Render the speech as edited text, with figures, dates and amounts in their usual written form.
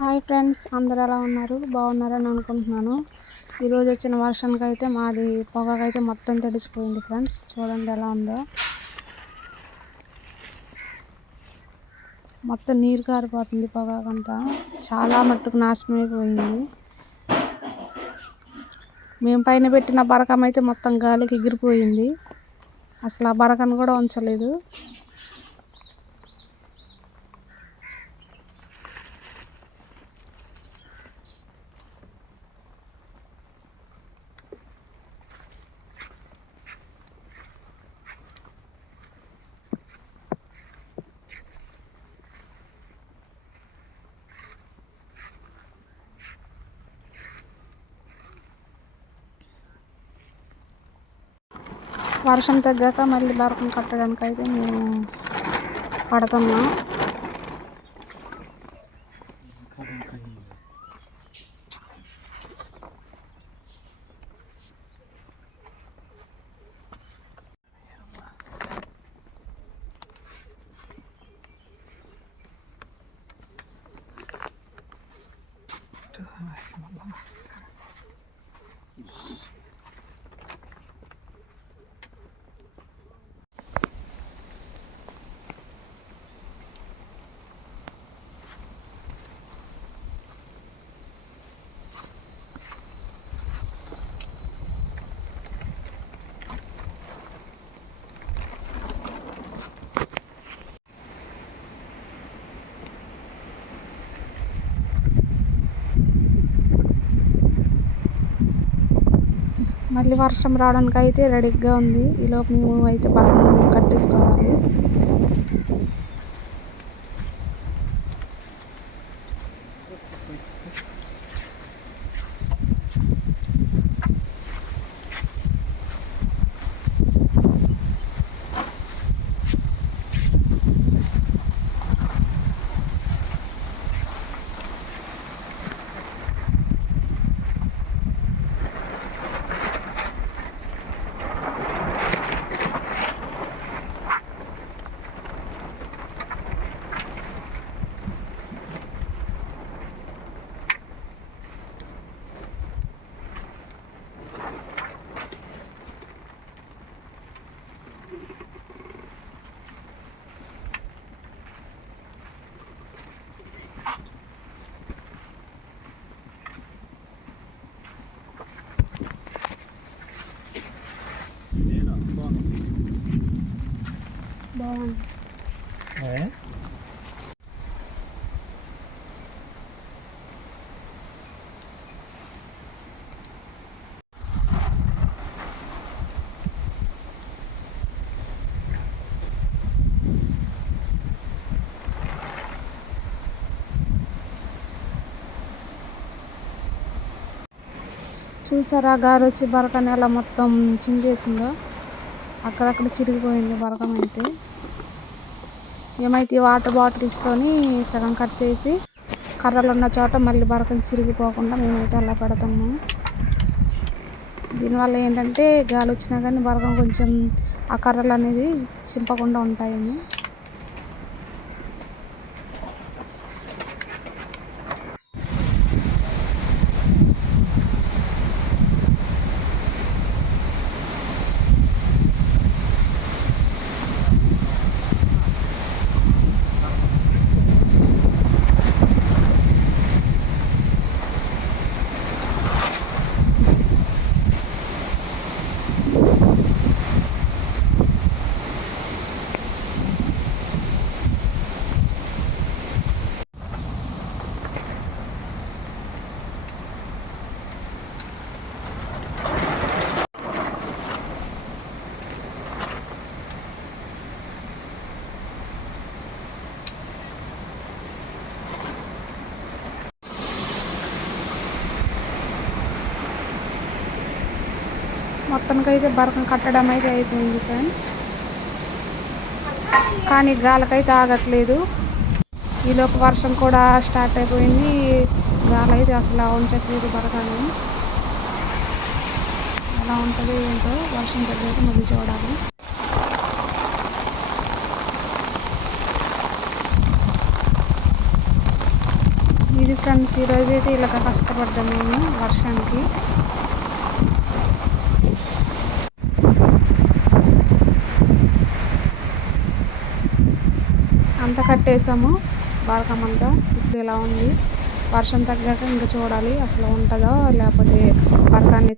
Hi friends, అందరు ఎలా ఉన్నారు? బాగున్నారని అనుకుంటున్నాను. ఈరోజు వచ్చిన వర్షానికైతే మాది పొగకైతే మొత్తం తడిసిపోయింది ఫ్రెండ్స్. చూడండి ఎలా ఉందో, మొత్తం నీరు కారిపోతుంది. పొగకంతా చాలా మట్టుకు నాశనం అయిపోయింది. మేము పైన పెట్టిన బరకం అయితే మొత్తం గాలికి ఎగిరిపోయింది. అసలు ఆ బరకను కూడా ఉంచలేదు. వర్షం తగ్గాక మళ్ళీ బరకం కట్టడానికి అయితే మేము పడుతున్నాం. మళ్ళీ వర్షం రావడానికి అయితే రెడీగా ఉంది. ఈలోపు మేము అయితే బరకం కట్టేసుకోవాలి. బాగుంది. చూసారా, గాలి వచ్చి బరకని ఎలా మొత్తం చింపేసిందో. అక్కడక్కడ చిరిగిపోయింది బరకం అయితే. ఏమైతే వాటర్ బాటిల్స్తోని సగం కట్ చేసి కర్రలు ఉన్న చోట మళ్ళీ బరకం చిరిగిపోకుండా మేమైతే అలా పెడతాము. దీనివల్ల ఏంటంటే గాలి వచ్చినా కానీ బరకం కొంచెం ఆ కర్రలు అనేది చింపకుండా ఉంటాయని. మొత్తానికైతే బరకం కట్టడం అయితే అయిపోయింది ఫ్రెండ్స్. కానీ గాలికైతే ఆగట్లేదు. ఈలోపు వర్షం కూడా స్టార్ట్ అయిపోయింది. గాలి అయితే అసలు ఉంచట్లేదు బరకాన్ని. ఎలా ఉంటుందో ఏంటో, వర్షం తగ్గాక మళ్ళీ చూడాలి. ఇది ఫ్రెండ్స్ ఈరోజు అయితే ఇలాగ కష్టపడ్డాం మేము వర్షానికి. అంతా కట్టేసాము బారకమంతా. ఇప్పుడు ఇలా ఉంది. వర్షం తగ్గాక ఇంకా చూడాలి అసలు ఉంటుందో లేకపోతే బరకాన్ని